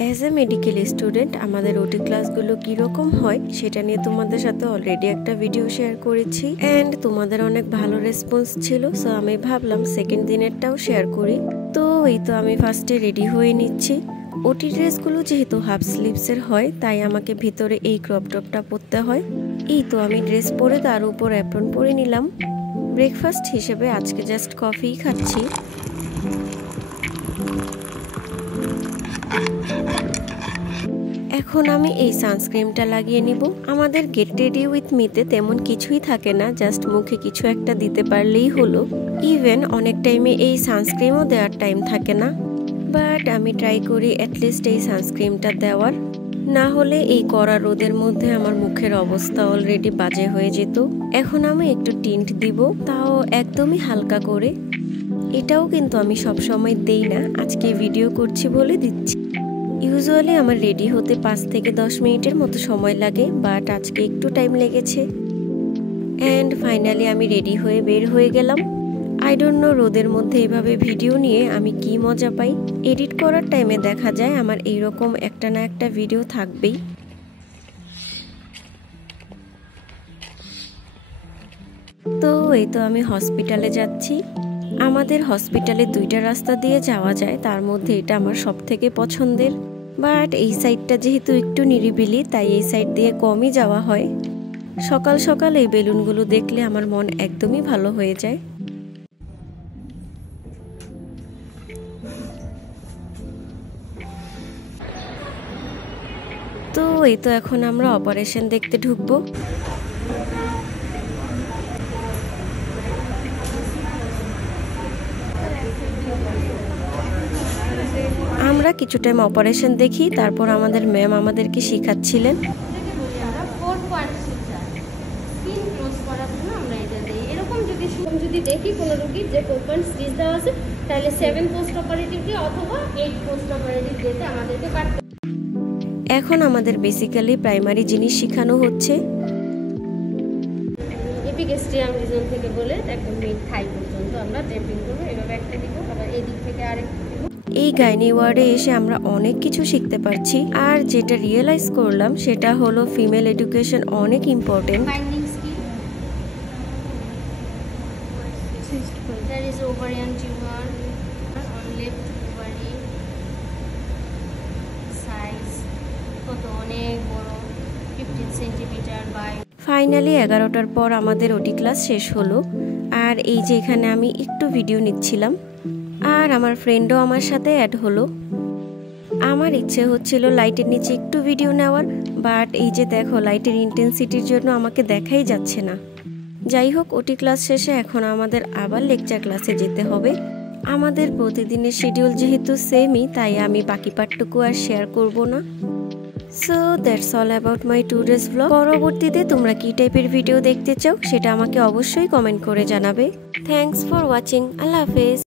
As a medical student আমাদের ওটি ক্লাসগুলো কীরকম হয় সেটা নিয়ে তোমাদের সাথে অলরেডি একটা ভিডিও শেয়ার করেছি অ্যান্ড তোমাদের অনেক ভালো রেসপন্স ছিল, সো আমি ভাবলাম সেকেন্ড দিনেরটাও শেয়ার করি। তো এই তো আমি ফার্স্টে রেডি হয়ে নিচ্ছি। ওটি ড্রেসগুলো যেহেতু হাফ স্লিভসের হয় তাই আমাকে ভিতরে এই ক্রপ টপটা পরতে হয়। এই তো আমি ড্রেস পরে তার উপর অ্যাপ্রন পরে নিলাম। ব্রেকফাস্ট হিসেবে আজকে জাস্ট কফিই খাচ্ছি। এখন আমি এই সানস্ক্রিনটা লাগিয়ে নিব। আমাদের গেট রেডি উইথ মিতে তেমন কিছুই থাকে না, জাস্ট মুখে কিছু একটা দিতে পারলেই হলো। ইভেন অনেক টাইমে এই সানস্ক্রিনও দেওয়ার টাইম থাকে না, বাট আমি ট্রাই করি অ্যাটলিস্ট এই সানস্ক্রিনটা দেওয়ার। না হলে এই কড়া রোদের মধ্যে আমার মুখের অবস্থা অলরেডি বাজে হয়ে যেত। এখন আমি একটু টিন্ট দিব, তাও একদমই হালকা করে। এটাও কিন্তু আমি সবসময় দেই না, আজকে ভিডিও করছি বলে দিচ্ছি। ইউজুয়ালি আমার রেডি হতে 5 থেকে 10 মিনিটের মতো সময় লাগে, বাট আজকে একটু টাইম লেগেছে। অ্যান্ড ফাইনালি আমি রেডি হয়ে বের হয়ে গেলাম। আই ডোন্ট নো রোদের মধ্যে এইভাবে ভিডিও নিয়ে আমি কি মজা পাই। এডিট করার টাইমে দেখা যায় আমার এইরকম একটা না একটা ভিডিও থাকবেই। তো এই তো আমি হসপিটালে যাচ্ছি। আমাদের হসপিটালে 2টা রাস্তা দিয়ে যাওয়া যায়, তার মধ্যে এটা আমার সব থেকে পছন্দের। বাট এই সাইডটা যেহেতু একটু নিরিবিলি তাই এই সাইড দিয়ে কমই যাওয়া হয়। সকাল সকাল এই বেলুনগুলো দেখলে আমার মন একদমই ভালো হয়ে যায়। তো এই তো এখন আমরা অপারেশন দেখতে ঢুকবো। আমরা কিছু টাইম অপারেশন দেখি, তারপর আমাদের ম্যাম আমাদেরকে শেখাচ্ছিলেন। যদি দেখি কোনো রোগীর যে 4 পয়েন্ট স্টিচ দেওয়া আছে তাহলে 7 পোস্ট অপারেটিভ ডে অথবা 8 পোস্ট অপারেটিভ ডেতে আমাদেরকে কাটতে। এখন আমাদের বেসিক্যালি প্রাইমারি জিনিস শেখানো হচ্ছে। এপিগ্যাস্ট্রিয়াম রিজন থেকে বলে একদম মিড থাই পর্যন্ত আমরা ট্যাপিং করবো, এভাবে একটা দিব, আবার এই দিক থেকে আরেকটা দিব। এই গাইনি ওয়ার্ডে এসে আমরা অনেক কিছু শিখতে পারছি, আর যেটা রিয়েলাইজ করলাম সেটা হলো ফিমেল এডুকেশন অনেক important. There is ovarian tumor on left ovary, size কত অনেক বড় 15 সেন্টিমিটার বাই। ফাইনালি 11টার পর আমাদের ওটি ক্লাস শেষ হলো। আর এই যে এখানে আমি একটু ভিডিও নিচ্ছিলাম, আর আমার ফ্রেন্ডও আমার সাথে অ্যাড হলো। আমার ইচ্ছে হচ্ছিল লাইটের নিচে একটু ভিডিও নেওয়ার, বাট এই যে দেখো লাইটের ইন্টেন্সিটির জন্য আমাকে দেখাই যাচ্ছে না। যাই হোক, ওটি ক্লাস শেষে এখন আমাদের আবার লেকচার ক্লাসে যেতে হবে। আমাদের প্রতিদিনের শিডিউল যেহেতু সেমই, তাই আমি বাকি পার্টটুকু আর শেয়ার করব না। So that's all about my 2 days vlog। পরবর্তীতে তোমরা কি টাইপের ভিডিও দেখতে চাও সেটা আমাকে অবশ্যই কমেন্ট করে জানাবে। Thanks for watching. আল্লাহ হাফেজ।